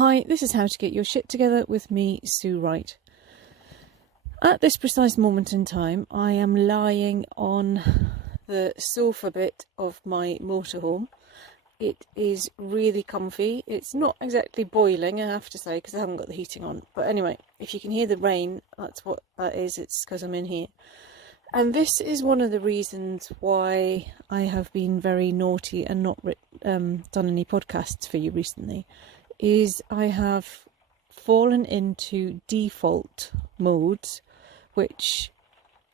Hi, this is How to Get Your Shit Together with me, Sue Wright. At this precise moment in time, I am lying on the sofa bit of my motorhome. It is really comfy. It's not exactly boiling, I have to say, because I haven't got the heating on. But anyway, if you can hear the rain, that's what that is. It's because I'm in here. And this is one of the reasons why I have been very naughty and not done any podcasts for you recently, is I have fallen into default modes, which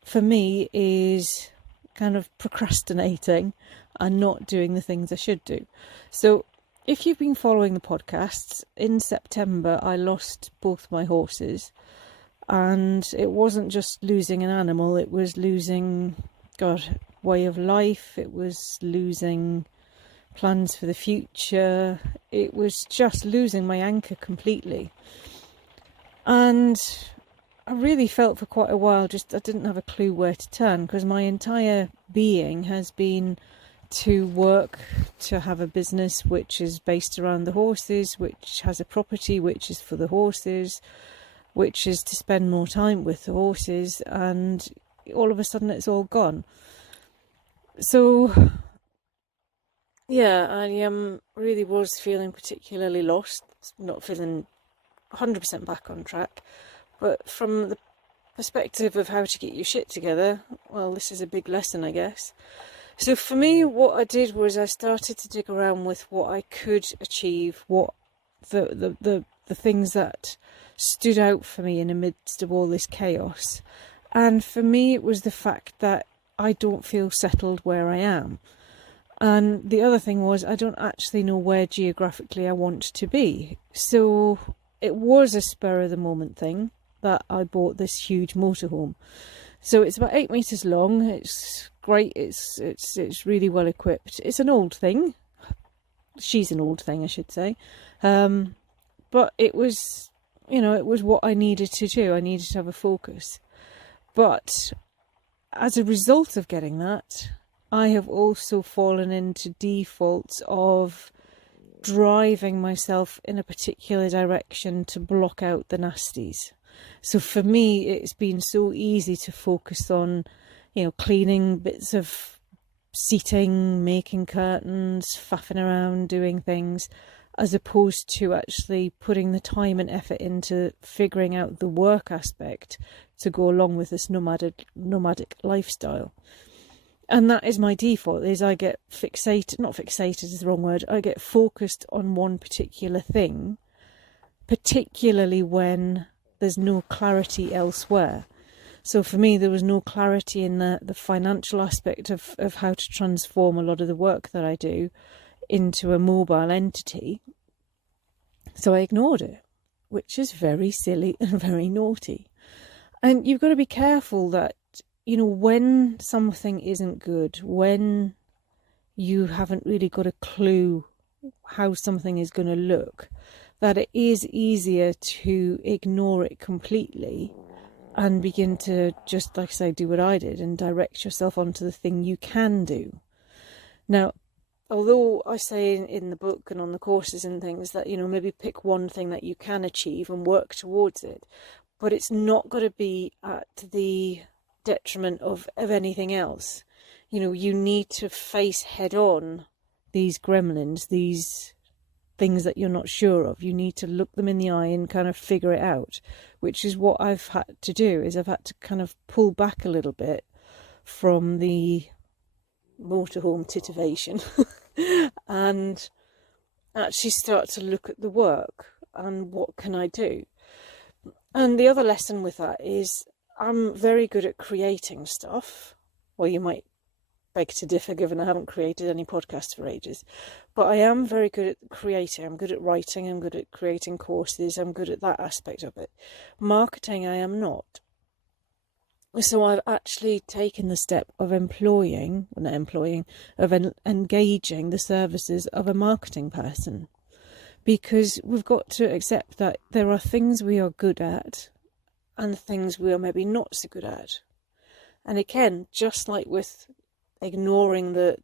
for me is kind of procrastinating and not doing the things I should do. So if you've been following the podcasts, in September I lost both my horses, and it wasn't just losing an animal, it was losing, way of life, it was losing plans for the future, it was just losing my anchor completely. And I really felt for quite a while I didn't have a clue where to turn, because my entire being has been to work, to have a business which is based around the horses, which has a property which is for the horses, which is to spend more time with the horses, and all of a sudden it's all gone. So yeah, I really was feeling particularly lost, not feeling 100% back on track. But from the perspective of how to get your shit together, well, this is a big lesson, I guess. So for me, what I did was I started to dig around with what I could achieve, what the things that stood out for me in the midst of all this chaos. And for me, it was the fact that I don't feel settled where I am. And the other thing was, I don't actually know where geographically I want to be. So it was a spur of the moment thing that I bought this huge motorhome. So it's about 8 meters long. It's great. It's really well equipped. It's an old thing. She's an old thing, I should say. But it was, it was what I needed to do. I needed to have a focus. But as a result of getting that, I have also fallen into defaults of driving myself in a particular direction to block out the nasties. So for me, it's been so easy to focus on, cleaning bits of seating, making curtains, faffing around, doing things, as opposed to actually putting the time and effort into figuring out the work aspect to go along with this nomadic lifestyle. And that is my default, is I get not fixated is the wrong word, I get focused on one particular thing, particularly when there's no clarity elsewhere. So for me, there was no clarity in the financial aspect of how to transform a lot of the work that I do into a mobile entity. So I ignored it, which is very silly and very naughty. And you've got to be careful that, when something isn't good, when you haven't really got a clue how something is going to look, that it is easier to ignore it completely and begin to just, like I say, do what I did and direct yourself onto the thing you can do. Now, although I say in the book and on the courses and things that, maybe pick one thing that you can achieve and work towards it, but it's not got to be at the detriment of anything else. You need to face head on these gremlins, these things that you're not sure of. You need to look them in the eye and kind of figure it out, which is what I've had to do, is I've had to kind of pull back a little bit from the motorhome titivation and actually start to look at the work and what can I do. And the other lesson with that is I'm very good at creating stuff. Well, you might beg to differ, given I haven't created any podcasts for ages, but I am very good at creating. I'm good at writing, I'm good at creating courses, I'm good at that aspect of it. Marketing, I am not. So I've actually taken the step of engaging the services of a marketing person, because we've got to accept that there are things we are good at and things we are maybe not so good at. And again, just like with ignoring the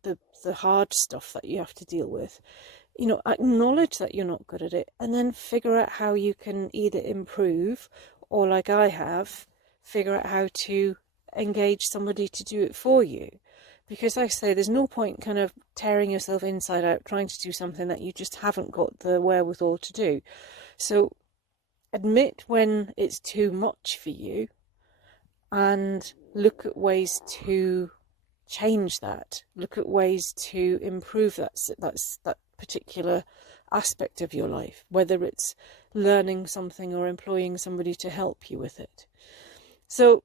hard stuff that you have to deal with, you know, acknowledge that you're not good at it, and then figure out how you can either improve, or like I have, figure out how to engage somebody to do it for you. Because like I say, there's no point kind of tearing yourself inside out trying to do something that you just haven't got the wherewithal to do. So admit when it's too much for you, and look at ways to change that. Look at ways to improve that particular aspect of your life, whether it's learning something or employing somebody to help you with it. So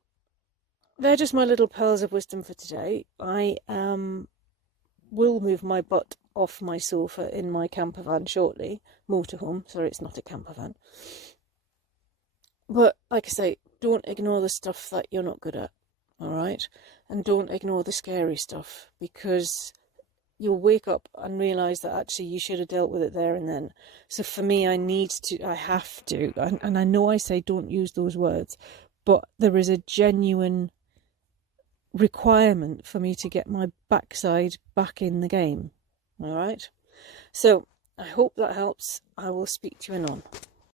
they're just my little pearls of wisdom for today. I will move my butt off my sofa in my camper van shortly. Motorhome, sorry, it's not a camper van. But like I say, don't ignore the stuff that you're not good at, all right? And don't ignore the scary stuff, because you'll wake up and realise that actually you should have dealt with it there and then. So for me, I have to, and I know I say don't use those words, but there is a genuine requirement for me to get my backside back in the game, all right? So I hope that helps. I will speak to you anon.